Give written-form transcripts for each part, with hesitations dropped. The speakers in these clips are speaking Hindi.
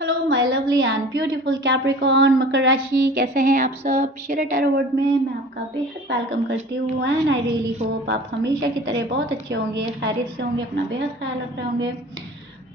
Hello my lovely and beautiful Capricorn मकर राशि, कैसे हैं आप सब। शेयर टैरो वर्ड में मैं आपका बेहद वेलकम करती हूँ एंड आई रियली होप आप हमेशा की तरह बहुत अच्छे होंगे, खैरियत से होंगे, अपना बेहद ख्याल रख रहे होंगे,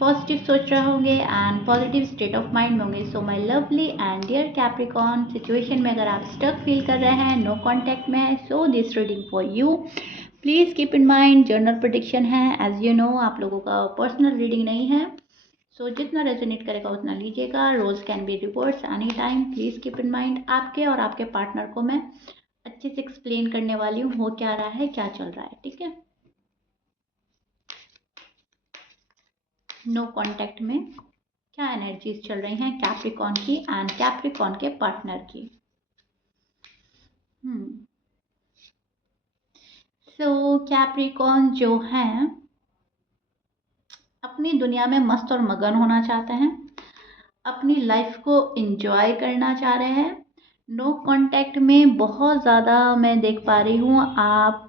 पॉजिटिव सोच रहे होंगे and positive state of mind में होंगे। So my lovely and dear Capricorn, situation में अगर आप स्टक फील कर रहे हैं, नो कॉन्टैक्ट में है, so this reading for you. Please keep in mind journal prediction है, एज यू नो आप लोगों का पर्सनल रीडिंग नहीं है। सो जितना रेजोनेट करेगा उतना लीजिएगा। Rose can be reverse any time, please keep in mind. आपके और आपके पार्टनर को मैं अच्छे से एक्सप्लेन करने वाली हूँ हो क्या रहा है, क्या चल रहा है, ठीक है। नो कॉन्टैक्ट में क्या एनर्जीज चल रही हैं कैप्रिकॉन की एंड कैप्रिकॉन के पार्टनर की। सो कैप्रिकॉन जो हैं अपनी दुनिया में मस्त और मगन होना चाहते हैं, अपनी लाइफ को एंजॉय करना चाह रहे हैं। नो कांटेक्ट में बहुत ज़्यादा मैं देख पा रही हूँ आप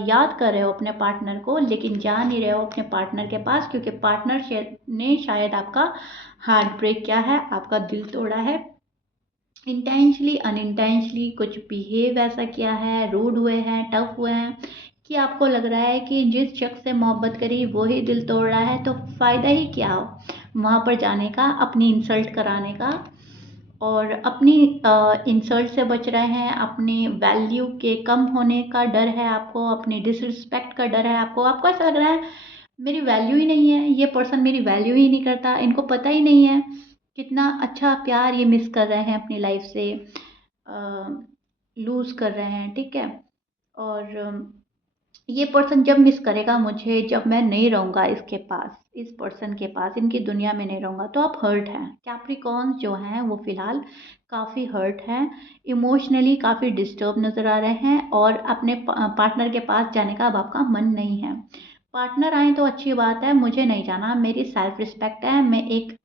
याद कर रहे हो अपने पार्टनर को, लेकिन जा नहीं रहे हो अपने पार्टनर के पास, क्योंकि पार्टनर ने शायद आपका हार्ट ब्रेक किया है, आपका दिल तोड़ा है। इंटेंशली अनइंटेंशली कुछ बिहेव ऐसा किया है, रूड हुए हैं, टफ हुए हैं कि आपको लग रहा है कि जिस शख्स से मोहब्बत करी वो ही दिल तोड़ रहा है, तो फ़ायदा ही क्या हो वहाँ पर जाने का, अपनी इंसल्ट कराने का। और अपनी इंसल्ट से बच रहे हैं, अपनी वैल्यू के कम होने का डर है आपको, अपनी डिसरिस्पेक्ट का डर है आपको। आपको ऐसा लग रहा है मेरी वैल्यू ही नहीं है, ये पर्सन मेरी वैल्यू ही नहीं करता, इनको पता ही नहीं है कितना अच्छा प्यार ये मिस कर रहे हैं अपनी लाइफ से, लूज़ कर रहे हैं, ठीक है। और ये पर्सन जब मिस करेगा मुझे, जब मैं नहीं रहूँगा इसके पास, इस पर्सन के पास, इनकी दुनिया में नहीं रहूँगा, तो आप हर्ट हैं। कैप्रिकॉर्न्स जो हैं वो फ़िलहाल काफ़ी हर्ट हैं, इमोशनली काफ़ी डिस्टर्ब नज़र आ रहे हैं, और अपने पार्टनर के पास जाने का अब आपका मन नहीं है। पार्टनर आए तो अच्छी बात है, मुझे नहीं जाना, मेरी सेल्फ रिस्पेक्ट है, मैं एक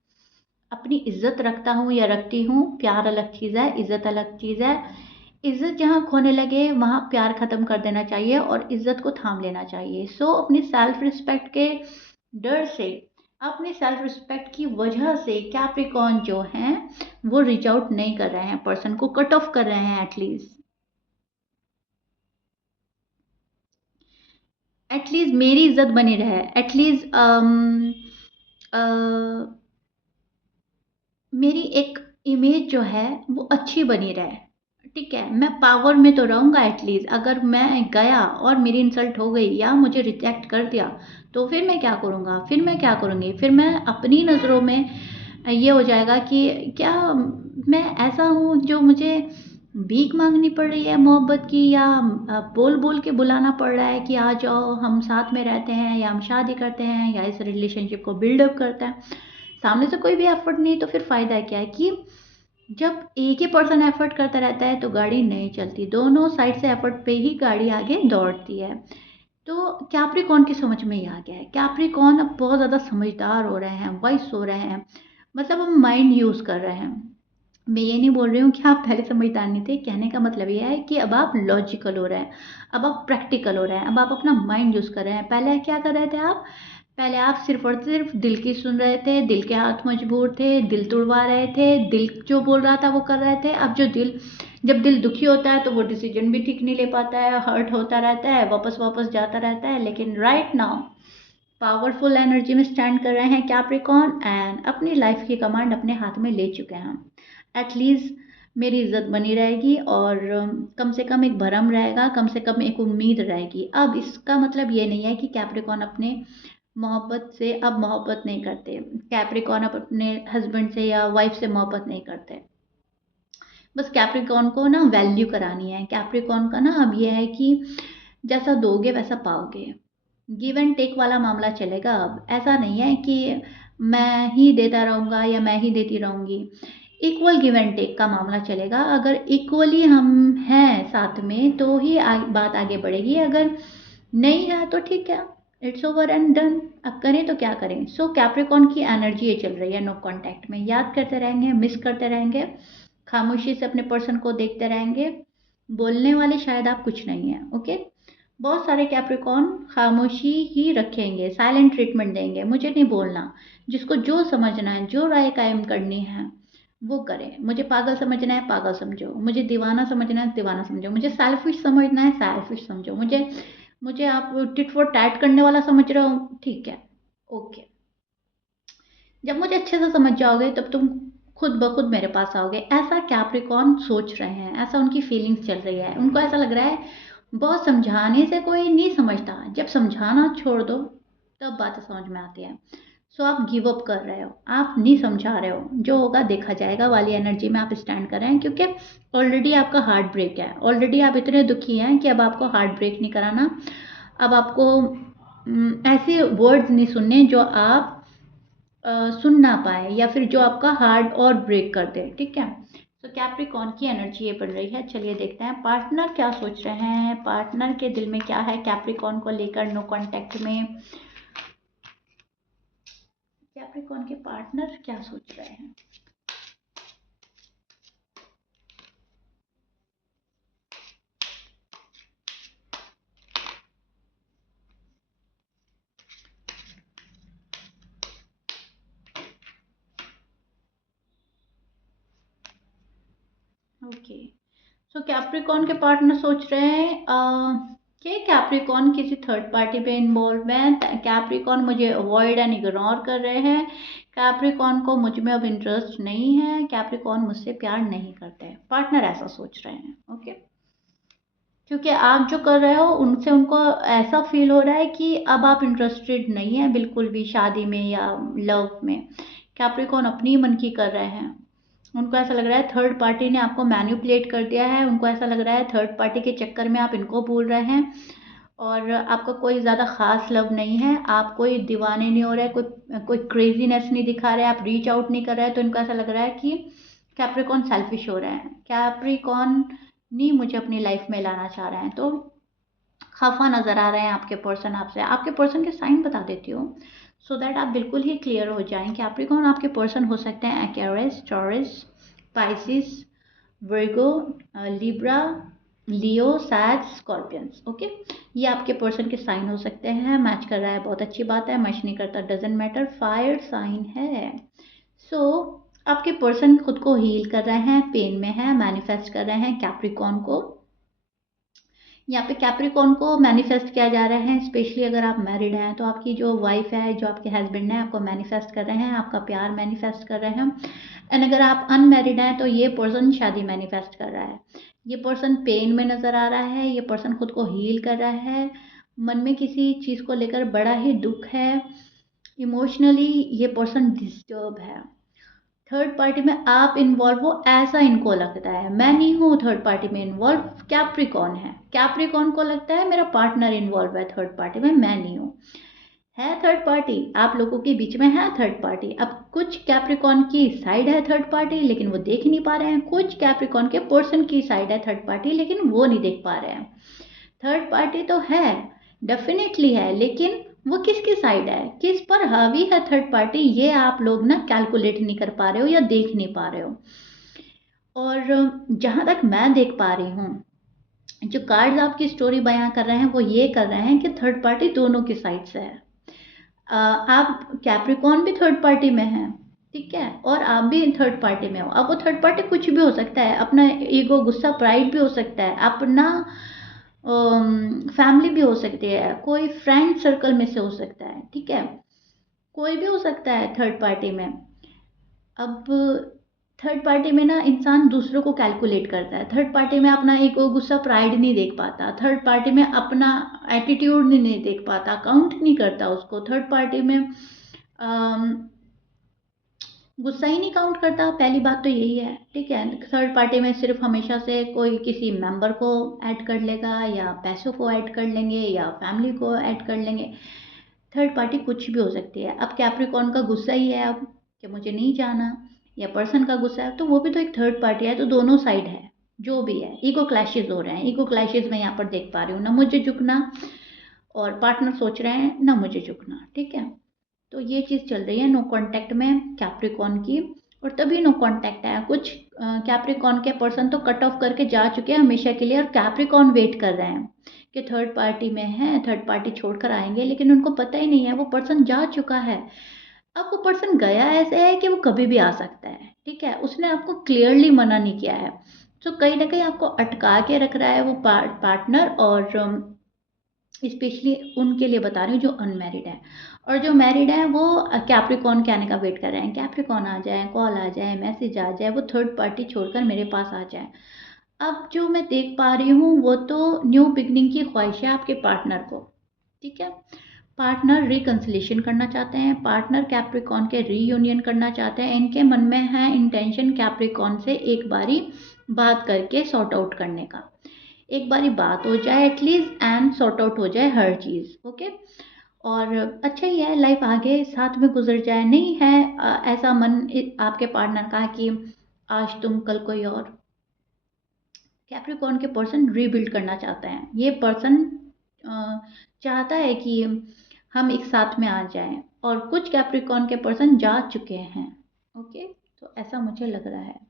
अपनी इज्जत रखता हूँ या रखती हूँ। प्यार अलग चीज़ है, इज्जत अलग चीज़ है। इज्जत जहाँ खोने लगे वहाँ प्यार ख़त्म कर देना चाहिए और इज्जत को थाम लेना चाहिए। सो अपनी सेल्फ रिस्पेक्ट के डर से, अपनी सेल्फ रिस्पेक्ट की वजह से कैप्रिकॉर्न जो हैं वो रीच आउट नहीं कर रहे हैं, पर्सन को कट ऑफ कर रहे हैं। एटलीस्ट मेरी इज्जत बनी रहे, एटलीस्ट मेरी एक इमेज जो है वो अच्छी बनी रहे, ठीक है। मैं पावर में तो रहूँगा एटलीस्ट। अगर मैं गया और मेरी इंसल्ट हो गई या मुझे रिजेक्ट कर दिया, तो फिर मैं क्या करूँगा, फिर मैं क्या करूँगी, फिर मैं अपनी नज़रों में ये हो जाएगा कि क्या मैं ऐसा हूँ जो मुझे भीख मांगनी पड़ रही है मोहब्बत की, या बोल बोल के बुलाना पड़ रहा है कि आ जाओ हम साथ में रहते हैं, या हम शादी करते हैं, या इस रिलेशनशिप को बिल्डअप करते हैं। सामने से कोई भी एफर्ट नहीं, तो फिर फ़ायदा क्या है कि जब एक ही पर्सन एफर्ट करता रहता है तो गाड़ी नहीं चलती, दोनों साइड से एफर्ट पे ही गाड़ी आगे दौड़ती है। तो कैप्रिकॉर्न की समझ में ही आ गया है, कैप्रिकॉर्न अब बहुत ज़्यादा समझदार हो रहे हैं, वाइस हो रहे हैं, मतलब हम माइंड यूज़ कर रहे हैं। मैं ये नहीं बोल रही हूँ कि आप पहले समझदार नहीं थे, कहने का मतलब ये है कि अब आप लॉजिकल हो रहे हैं, अब आप प्रैक्टिकल हो रहे हैं, अब आप अपना माइंड यूज़ कर रहे हैं। पहले क्या कर रहे थे आप, पहले आप सिर्फ और सिर्फ दिल की सुन रहे थे, दिल के हाथ मजबूर थे, दिल तुड़वा रहे थे, दिल जो बोल रहा था वो कर रहे थे। अब जब दिल दुखी होता है तो वो डिसीजन भी ठीक नहीं ले पाता है, हर्ट होता रहता है, वापस वापस जाता रहता है। लेकिन राइट नाउ पावरफुल एनर्जी में स्टैंड कर रहे हैं कैप्रिकॉर्न एंड अपनी लाइफ की कमांड अपने हाथ में ले चुके हैं। एटलीस्ट मेरी इज्जत बनी रहेगी, और कम से कम एक भरम रहेगा, कम से कम एक उम्मीद रहेगी। अब इसका मतलब ये नहीं है कि कैप्रिकॉर्न अपने मोहब्बत से अब मोहब्बत नहीं करते, कैप्रिकॉर्न अब अपने हस्बैंड से या वाइफ से मोहब्बत नहीं करते। बस कैप्रिकॉर्न को ना वैल्यू करानी है। कैप्रिकॉर्न का ना अब ये है कि जैसा दोगे वैसा पाओगे, गिव एंड टेक वाला मामला चलेगा। अब ऐसा नहीं है कि मैं ही देता रहूँगा या मैं ही देती रहूँगी, इक्वल गिव एंड टेक का मामला चलेगा। अगर इक्वली हम हैं साथ में तो ही बात आगे बढ़ेगी, अगर नहीं है तो ठीक है, इट्स ओवर एंड डन। अब करें तो क्या करें। सो कैप्रिकॉर्न की एनर्जी ये चल रही है, नो कांटेक्ट में याद करते रहेंगे, मिस करते रहेंगे, खामोशी से अपने पर्सन को देखते रहेंगे। बोलने वाले शायद आप कुछ नहीं है, ओके। बहुत सारे कैप्रिकॉर्न खामोशी ही रखेंगे, साइलेंट ट्रीटमेंट देंगे, मुझे नहीं बोलना। जिसको जो समझना है, जो राय कायम करनी है वो करें। मुझे पागल समझना है पागल समझो, मुझे दीवाना समझना है दीवाना समझो, मुझे सेल्फिश समझना है सेल्फिश समझो, मुझे मुझे आप टिट फॉर टैट करने वाला समझ रहे हो, ठीक है, ओके। जब मुझे अच्छे से समझ जाओगे तब तुम खुद ब खुद मेरे पास आओगे। ऐसा कैप्रिकॉर्न सोच रहे हैं, ऐसा उनकी फीलिंग्स चल रही है। उनको ऐसा लग रहा है बहुत समझाने से कोई नहीं समझता, जब समझाना छोड़ दो तब बातें समझ में आती है। सो आप गिव अप कर रहे हो, आप नहीं समझा रहे हो, जो होगा देखा जाएगा वाली एनर्जी में आप स्टैंड कर रहे हैं, क्योंकि ऑलरेडी आपका हार्ट ब्रेक है, ऑलरेडी आप इतने दुखी हैं कि अब आपको हार्ट ब्रेक नहीं कराना। अब आपको ऐसे वर्ड्स नहीं सुनने जो आप सुन ना पाए, या फिर जो आपका हार्ट और ब्रेक कर दे, ठीक है। तो कैप्रिकॉर्न की एनर्जी ये बन रही है। चलिए देखते हैं पार्टनर क्या सोच रहे हैं, पार्टनर के दिल में क्या है कैप्रिकॉर्न को लेकर, नो कांटेक्ट में कैप्रिकॉर्न के पार्टनर क्या सोच रहे हैं। ओके, सो कैप्रिकॉर्न के पार्टनर सोच रहे हैं कि कैप्रिकॉर्न किसी थर्ड पार्टी पे इन्वॉल्व है, कैप्रिकॉर्न मुझे अवॉइड एंड इग्नोर कर रहे हैं, कैप्रिकॉर्न को मुझ में अब इंटरेस्ट नहीं है, कैप्रिकॉर्न मुझसे प्यार नहीं करते, पार्टनर ऐसा सोच रहे हैं। ओके, क्योंकि आप जो कर रहे हो उनसे उनको ऐसा फील हो रहा है कि अब आप इंटरेस्टेड नहीं है बिल्कुल भी शादी में या लव में। कैप्रिकॉर्न अपनी मन की कर रहे हैं, उनको ऐसा लग रहा है थर्ड पार्टी ने आपको मैनिपुलेट कर दिया है, उनको ऐसा लग रहा है थर्ड पार्टी के चक्कर में आप इनको भूल रहे हैं, और आपका कोई ज़्यादा खास लव नहीं है, आप कोई दीवाने नहीं हो रहे, कोई कोई क्रेजीनेस नहीं दिखा रहे, आप रीच आउट नहीं कर रहे हैं, तो इनको ऐसा लग रहा है कि कैप्रिकॉर्न सेल्फिश हो रहे हैं, कैप्रिकॉर्न नहीं मुझे अपनी लाइफ में लाना चाह रहे हैं, तो खफा नज़र आ रहे हैं आपके पर्सन आपसे। आपके पर्सन के साइन बता देती हूँ सो दैट आप बिल्कुल ही क्लियर हो जाएं। कैप्रिकॉर्न आपके पर्सन हो सकते हैं एक्वेरियस, टॉरस, पाइसिस, वर्गो, लिब्रा, लियो, सैज, स्कॉर्पियंस। ओके, ये आपके पर्सन के साइन हो सकते हैं। मैच कर रहा है, बहुत अच्छी बात है, मैच नहीं करता डजेंट मैटर, फायर साइन है। सो आपके पर्सन खुद को हील कर रहे हैं, पेन में है, मैनिफेस्ट कर रहे हैं कैप्रिकॉर्न को। यहाँ पे कैप्रिकॉर्न को मैनिफेस्ट किया जा रहा है, स्पेशली अगर आप मैरिड हैं तो आपकी जो वाइफ है, जो आपके हस्बैंड है, आपको मैनिफेस्ट कर रहे हैं, आपका प्यार मैनिफेस्ट कर रहे हैं। एंड अगर आप अनमैरिड हैं तो ये पर्सन शादी मैनिफेस्ट कर रहा है। ये पर्सन पेन में नज़र आ रहा है, ये पर्सन खुद को हील कर रहा है, मन में किसी चीज़ को लेकर बड़ा ही दुख है, इमोशनली ये पर्सन डिस्टर्ब है। थर्ड पार्टी में आप इन्वॉल्व हो ऐसा इनको लगता है, मैं नहीं हूँ थर्ड पार्टी में इन्वॉल्व, कैप्रिकॉर्न है, कैप्रिकॉर्न को लगता है मेरा पार्टनर इन्वॉल्व है थर्ड पार्टी में, मैं नहीं हूँ। है थर्ड पार्टी, आप लोगों के बीच में है थर्ड पार्टी। अब कुछ कैप्रिकॉर्न की साइड है थर्ड पार्टी लेकिन वो देख नहीं पा रहे हैं, कुछ कैप्रिकॉर्न के पर्सन की साइड है थर्ड पार्टी लेकिन वो नहीं देख पा रहे हैं। थर्ड पार्टी तो है, डेफिनेटली है, लेकिन वो किसकी साइड है, किस पर हावी है थर्ड पार्टी, ये आप लोग ना कैलकुलेट नहीं कर पा रहे हो या देख नहीं पा रहे हो। और जहाँ तक मैं देख पा रही हूँ, जो कार्ड्स आपकी स्टोरी बयां कर रहे हैं वो ये कर रहे हैं कि थर्ड पार्टी दोनों की साइड से है। आप कैप्रिकॉर्न भी थर्ड पार्टी में है, ठीक है, और आप भी थर्ड पार्टी में हो। अब वो थर्ड पार्टी कुछ भी हो सकता है, अपना ईगो, गुस्सा, प्राइड भी हो सकता है, अपना फैमिली भी हो सकती है, कोई फ्रेंड सर्कल में से हो सकता है, ठीक है, कोई भी हो सकता है थर्ड पार्टी में। अब थर्ड पार्टी में ना इंसान दूसरों को कैलकुलेट करता है, थर्ड पार्टी में अपना ईगो, गुस्सा, प्राइड नहीं देख पाता, थर्ड पार्टी में अपना एटीट्यूड नहीं देख पाता, काउंट नहीं करता उसको, थर्ड पार्टी में गुस्सा ही नहीं काउंट करता, पहली बात तो यही है, ठीक है। थर्ड पार्टी में सिर्फ हमेशा से कोई किसी मेंबर को ऐड कर लेगा, या पैसों को ऐड कर लेंगे, या फैमिली को ऐड कर लेंगे, थर्ड पार्टी कुछ भी हो सकती है। अब कैप्रिकॉर्न का गुस्सा ही है अब कि मुझे नहीं जाना, या पर्सन का गुस्सा है तो वो भी तो एक थर्ड पार्टी है, तो दोनों साइड है, जो भी है ईगो क्लैशेज हो रहे हैं, ईगो क्लैशेज मैं यहाँ पर देख पा रही हूँ, ना मुझे झुकना, और पार्टनर सोच रहे हैं ना मुझे झुकना, ठीक है। तो ये चीज़ चल रही है नो कांटेक्ट में कैप्रिकॉर्न की, और तभी नो कांटेक्ट है। कुछ कैप्रिकॉर्न के पर्सन तो कट ऑफ करके जा चुके हैं हमेशा के लिए, और कैप्रिकॉर्न वेट कर रहे हैं कि थर्ड पार्टी में है, थर्ड पार्टी छोड़कर आएंगे, लेकिन उनको पता ही नहीं है वो पर्सन जा चुका है। अब वो पर्सन गया ऐसे है कि वो कभी भी आ सकता है, ठीक है, उसने आपको क्लियरली मना नहीं किया है। तो कहीं ना कहीं आपको अटका के रख रहा है वो पार्टनर। और स्पेशली उनके लिए बता रही हूँ जो अनमैरिड है। और जो मैरिड है वो कैप्रिकॉन के आने का वेट कर रहे हैं, कैप्रिकॉन आ जाए, कॉल आ जाए, मैसेज आ जाए, वो थर्ड पार्टी छोड़कर मेरे पास आ जाए। अब जो मैं देख पा रही हूँ वो तो न्यू बिगनिंग की ख्वाहिश है आपके पार्टनर को, ठीक है। पार्टनर रिकन्सिलेशन करना चाहते हैं, पार्टनर कैप्रिकॉन के रीयूनियन करना चाहते हैं। इनके मन में है इंटेंशन कैप्रिकॉन से एक बारी बात करके सॉर्ट आउट करने का, एक बारी बात हो जाए एटलीस्ट एंड सॉर्ट आउट हो जाए हर चीज़, ओके। और अच्छा ही है, लाइफ आगे साथ में गुजर जाए। नहीं है ऐसा मन आपके पार्टनर का कि आज तुम कल कोई और। कैप्रिकॉर्न के पर्सन रीबिल्ड करना चाहते हैं। ये पर्सन चाहता है कि हम एक साथ में आ जाएं, और कुछ कैप्रिकॉर्न के पर्सन जा चुके हैं, ओके। तो ऐसा मुझे लग रहा है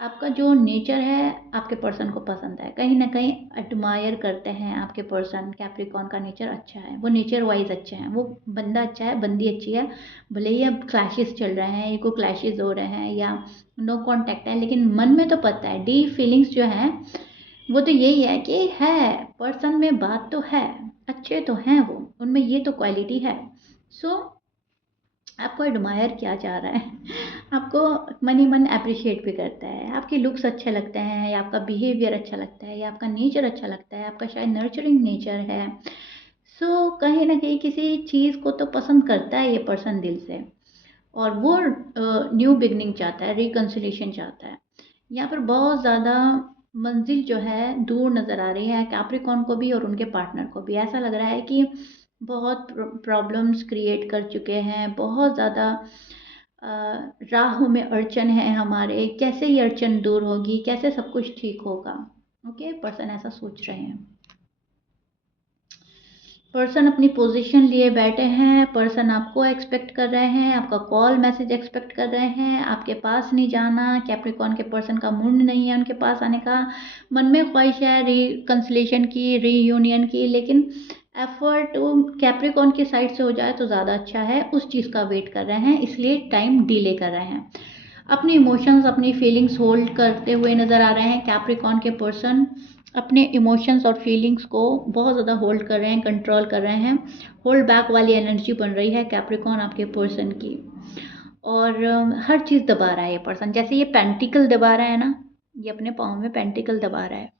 आपका जो नेचर है आपके पर्सन को पसंद है, कहीं ना कहीं एडमायर करते हैं आपके पर्सन। कैप्रिकॉर्न का नेचर अच्छा है, वो नेचर वाइज अच्छे हैं, वो बंदा अच्छा है, बंदी अच्छी है। भले ही अब क्लैशेस चल रहे हैं, ईगो क्लैशेस हो रहे हैं या नो कांटेक्ट है, लेकिन मन में तो पता है, डीप फीलिंग्स जो हैं वो तो यही है कि है पर्सन में बात तो है, अच्छे तो हैं वो, उनमें ये तो क्वालिटी है। सो आपको एडमायर किया जा रहा है, आपको मन ही मन अप्रिशिएट भी करता है, आपके लुक्स अच्छे लगते हैं, या आपका बिहेवियर अच्छा लगता है, या आपका नेचर अच्छा लगता है, आपका शायद नर्चरिंग नेचर है। सो कहीं ना कहीं किसी चीज़ को तो पसंद करता है ये पर्सन दिल से, और वो न्यू बिगनिंग चाहता है, रिकन्सिलेशन चाहता है। यहाँ पर बहुत ज़्यादा मंजिल जो है दूर नज़र आ रही है कैप्रिकॉर्न को भी और उनके पार्टनर को भी। ऐसा लग रहा है कि बहुत प्रॉब्लम्स क्रिएट कर चुके हैं, बहुत ज़्यादा राहों में अड़चन है हमारे, कैसे ये अड़चन दूर होगी, कैसे सब कुछ ठीक होगा, ओके। पर्सन ऐसा सोच रहे हैं। पर्सन अपनी पोजीशन लिए बैठे हैं, पर्सन आपको एक्सपेक्ट कर रहे हैं, आपका कॉल मैसेज एक्सपेक्ट कर रहे हैं, आपके पास नहीं जाना। कैप्रिकॉर्न के पर्सन का मूड नहीं है उनके पास आने का, मन में ख्वाहिश है रिकन्सिलेशन की, रीयूनियन की, लेकिन एफर्ट कैप्रिकॉर्न की साइड से हो जाए तो ज़्यादा अच्छा है, उस चीज़ का वेट कर रहे हैं, इसलिए टाइम डिले कर रहे हैं। अपने इमोशंस, अपनी फीलिंग्स होल्ड करते हुए नज़र आ रहे हैं कैप्रिकॉर्न के पर्सन। अपने इमोशंस और फीलिंग्स को बहुत ज़्यादा होल्ड कर रहे हैं, कंट्रोल कर रहे हैं। होल्ड बैक वाली एनर्जी बन रही है कैप्रिकॉर्न आपके पर्सन की, और हर चीज़ दबा रहा है ये पर्सन। जैसे ये पेंटिकल दबा रहा है ना, ये अपने पाँव में पेंटिकल दबा रहा है,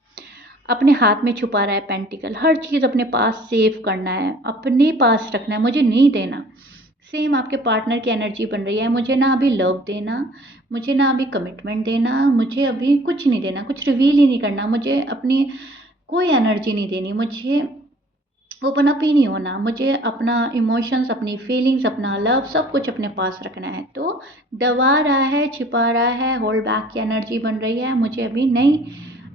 अपने हाथ में छुपा रहा है पेंटिकल। हर चीज़ अपने पास सेव करना है, अपने पास रखना है, मुझे नहीं देना। सेम आपके पार्टनर की एनर्जी बन रही है, मुझे ना अभी लव देना, मुझे ना अभी कमिटमेंट देना, मुझे अभी कुछ नहीं देना, कुछ रिवील ही नहीं करना, मुझे अपनी कोई एनर्जी नहीं देनी, मुझे ओपन अप ही नहीं होना, मुझे अपना इमोशंस, अपनी फीलिंग्स, अपना लव सब कुछ अपने पास रखना है। तो दबा रहा है, छिपा रहा है, होल्ड बैक की एनर्जी बन रही है, मुझे अभी नहीं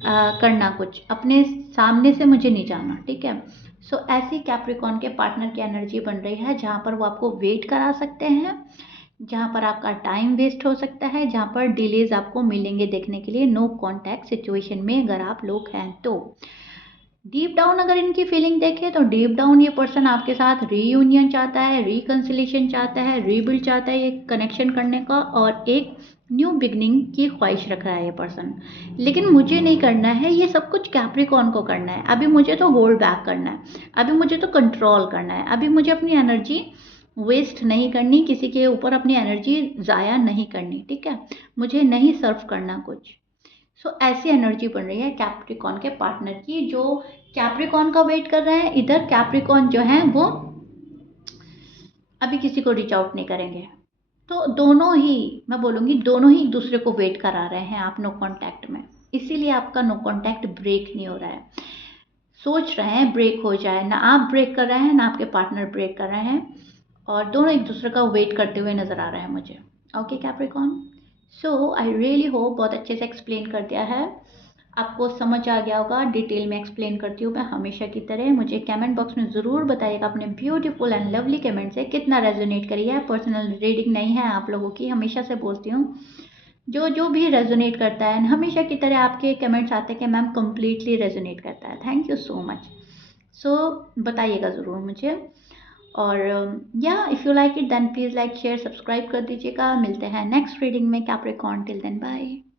करना कुछ, अपने सामने से मुझे नहीं जाना, ठीक है। सो ऐसी कैप्रिकॉर्न के पार्टनर की एनर्जी बन रही है, जहाँ पर वो आपको वेट करा सकते हैं, जहाँ पर आपका टाइम वेस्ट हो सकता है, जहाँ पर डिलेज आपको मिलेंगे देखने के लिए नो कॉन्टैक्ट सिचुएशन में अगर आप लोग हैं तो। डीप डाउन अगर इनकी फीलिंग देखें तो डीप डाउन ये पर्सन आपके साथ रीयूनियन चाहता है, रिकन्सिलेशन चाहता है, रीबिल्ड चाहता है, ये कनेक्शन करने का, और एक न्यू बिगनिंग की ख्वाहिश रख रहा है ये पर्सन। लेकिन मुझे नहीं करना है ये सब कुछ, कैप्रिकॉर्न को करना है। अभी मुझे तो होल्ड बैक करना है, अभी मुझे तो कंट्रोल करना है, अभी मुझे अपनी एनर्जी वेस्ट नहीं करनी, किसी के ऊपर अपनी एनर्जी ज़ाया नहीं करनी, ठीक है। मुझे नहीं सर्व करना कुछ। सो ऐसी एनर्जी बन रही है कैप्रिकॉर्न के पार्टनर की, जो कैप्रिकॉर्न का वेट कर रहे हैं। इधर कैप्रिकॉर्न जो है वो अभी किसी को रीच आउट नहीं करेंगे। तो दोनों ही, मैं बोलूँगी दोनों ही एक दूसरे को वेट करा रहे हैं आप नो कांटेक्ट में, इसीलिए आपका नो कांटेक्ट ब्रेक नहीं हो रहा है। सोच रहे हैं ब्रेक हो जाए, ना आप ब्रेक कर रहे हैं ना आपके पार्टनर ब्रेक कर रहे हैं, और दोनों एक दूसरे का वेट करते हुए नज़र आ रहे हैं मुझे, okay Capricorn. So I really hope बहुत अच्छे से एक्सप्लेन कर दिया है, आपको समझ आ गया होगा। डिटेल में एक्सप्लेन करती हूँ मैं हमेशा की तरह। मुझे कमेंट बॉक्स में ज़रूर बताइएगा अपने ब्यूटीफुल एंड लवली कमेंट से कितना रेजोनेट करी है। पर्सनल रीडिंग नहीं है आप लोगों की, हमेशा से बोलती हूँ, जो जो भी रेजोनेट करता है, हमेशा की तरह आपके कमेंट्स आते हैं कि मैम कम्प्लीटली रेजोनेट करता है। Thank you so much. So बताइएगा ज़रूर मुझे। और या if you like it then please like share subscribe कर दीजिएगा। मिलते हैं नेक्स्ट रीडिंग में। Capricorn, till then bye.